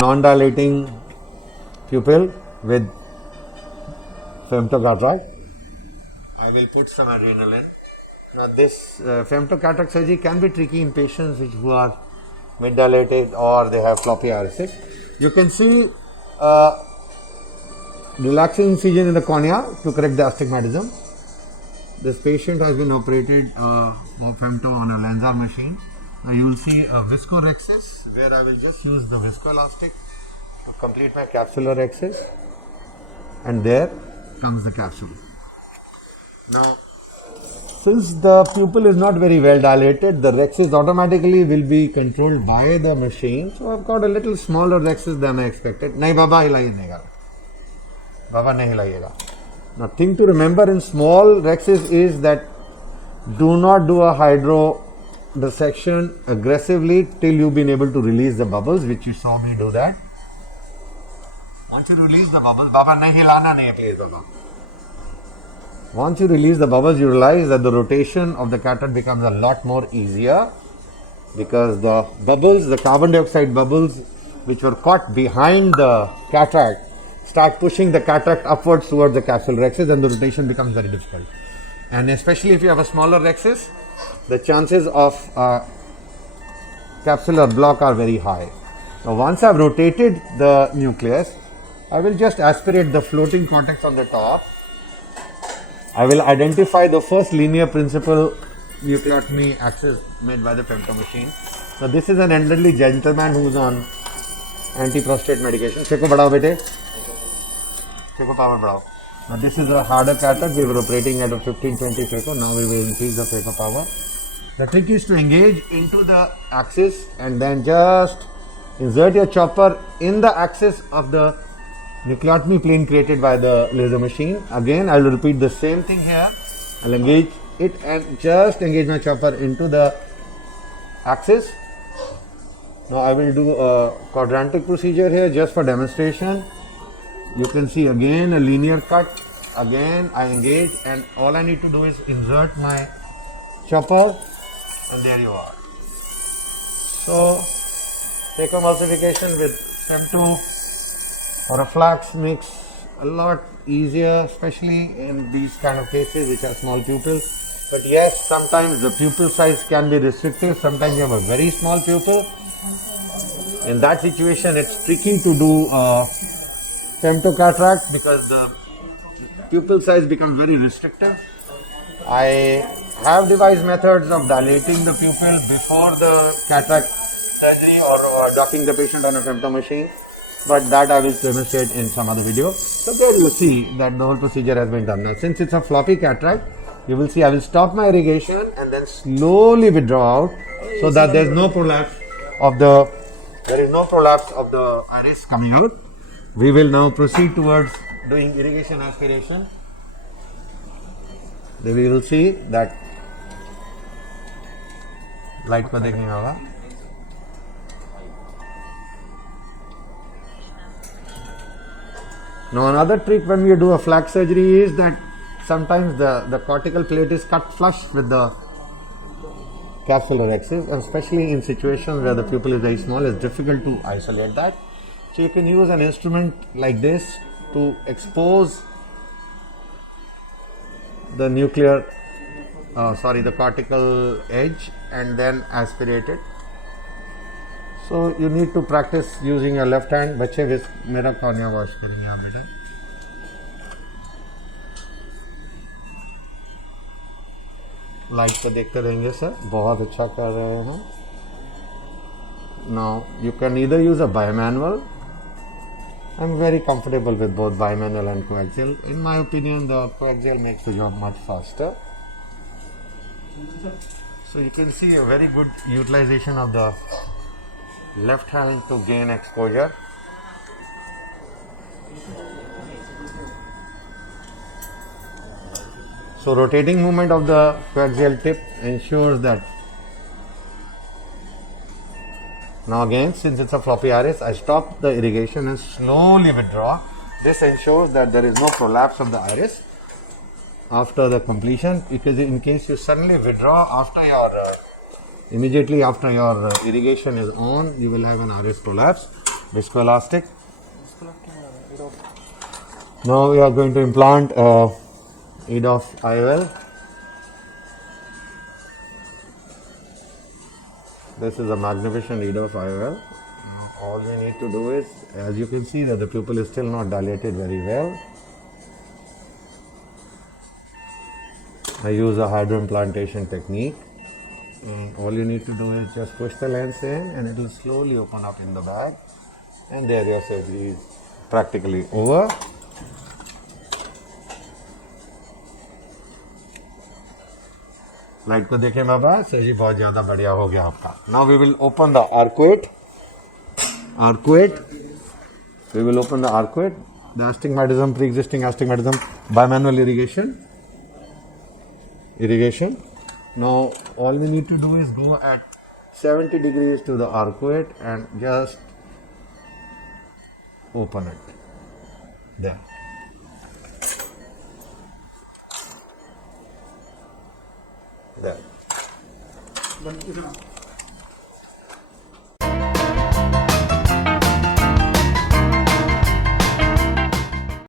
non-dilating pupil with femtocataract. I will put some adrenaline. Now this femtocataract surgery can be tricky in patients who are mid-dilated or they have floppy irises. You can see relaxing incision in the cornea to correct the astigmatism. This patient has been operated of femto on a Lenzar machine. Now you will see a viscorexis where I will just use the viscoelastic to complete my capsular axis, and there comes the capsule. Now since the pupil is not very well dilated, the rexis automatically will be controlled by the machine. So I've got a little smaller rexis than I expected. Nahi baba hilaiye Baba nahi hilayega. Now thing to remember in small rexis is that do not do a hydro dissection aggressively till you've been able to release the bubbles, which you saw me do that. Once you release the bubbles, Baba nahi hilana nahi please Baba. Once you release the bubbles, you realize that the rotation of the cataract becomes a lot more easier, because the bubbles, the carbon dioxide bubbles which were caught behind the cataract start pushing the cataract upwards towards the capsular rexis, and the rotation becomes very difficult. And especially if you have a smaller rexis, the chances of capsular block are very high. Now once I have rotated the nucleus, I will just aspirate the floating cortex on the top. I will identify the first linear principal nucleotomy axis made by the femto machine. Now this is an elderly gentleman who is on anti-prostate medication. Cheko badao bete. Phaco power badao. Now this is a harder cataract. We were operating at a 15-20 phaco. Now we will increase the phaco power. The trick is to engage into the axis and then just insert your chopper in the axis of the nucleotomy plane created by the laser machine. Again, I will repeat the same thing here. I will engage it and just engage my chopper into the axis. Now I will do a quadrantic procedure here just for demonstration. You can see again a linear cut. Again I engage, and all I need to do is insert my chopper, and there you are. So Phacoemulsification with femto or a Flacs makes a lot easier, especially in these kind of cases which are small pupils. But yes, sometimes the pupil size can be restrictive. Sometimes you have a very small pupil. In that situation, it's tricky to do femtocataract because the pupil size becomes very restrictive. I have devised methods of dilating the pupil before the cataract surgery or docking the patient on a femto machine, but that I will demonstrate in some other video. So there you see that the whole procedure has been done. Now since it's a floppy cataract, you will see I will stop my irrigation and then slowly withdraw out so that there is no prolapse of the iris coming out. We will now proceed towards doing irrigation aspiration. Then we will see that light ko dekhenge hoga. Now another trick when we do a Flacs surgery is that sometimes the cortical plate is cut flush with the capsular axis, and especially in situations where the pupil is very small, it's difficult to isolate that. So you can use an instrument like this to expose the the cortical edge and then aspirate it. So you need to practice using your left hand. बच्चे मेरा cornea wash करेंगे आप बेटे. Light को देखते रहेंगे sir, बहुत अच्छा कर रहे हैं. Now you can either use a bimanual. I'm very comfortable with both bimanual and coaxial. In my opinion, the coaxial makes the job much faster. So you can see a very good utilization of the left hand to gain exposure. So rotating movement of the coaxial tip ensures that. Now again, since it's a floppy iris, I stop the irrigation and slowly withdraw. This ensures that there is no prolapse of the iris after the completion, because in case you suddenly withdraw after immediately after your irrigation is on, you will have an iris prolapse. Viscoelastic. Now we are going to implant EDOF IOL. This is a magnification EDOF IOL. Now all we need to do is, as you can see that the pupil is still not dilated very well. I use a hydroimplantation technique. And all you need to do is just push the lens in and it will slowly open up in the bag. And there your surgery is practically over. Light को देखें बाबा, surgery बहुत ज़्यादा बढ़िया हो गया आपका. Now we will open the arcuate. We will open the arcuate. The astigmatism, pre-existing astigmatism, bimanual irrigation. Now all we need to do is go at 70 degrees to the arcuate and just open it. There. There.